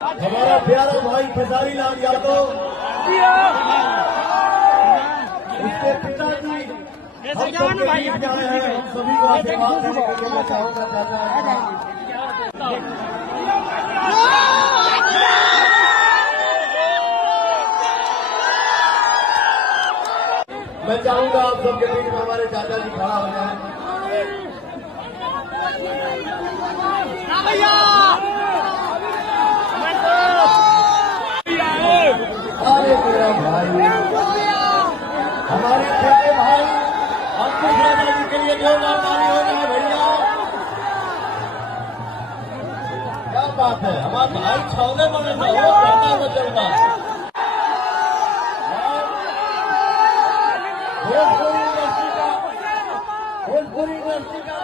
हमारा प्यारा भाई खेसारी लाल यादव, उसके पिताजी हम सबके बीच आए हैं। हम सभी को आशीर्वाद देने के लिए मैं चाहूंगा चाचा। मैं चाहूंगा आप सबके बीच में हमारे चाचा जी खड़ा हो जाए। अरे मेरा भाई, हमारे छोटे भाई अंकुश राजा जी के लिए जोरदार ताली हो जाए भैया। क्या बात है, हमारा भाई छावने वाले करता हुआ चलता है। भोजपुरी यूनिवर्सिटी का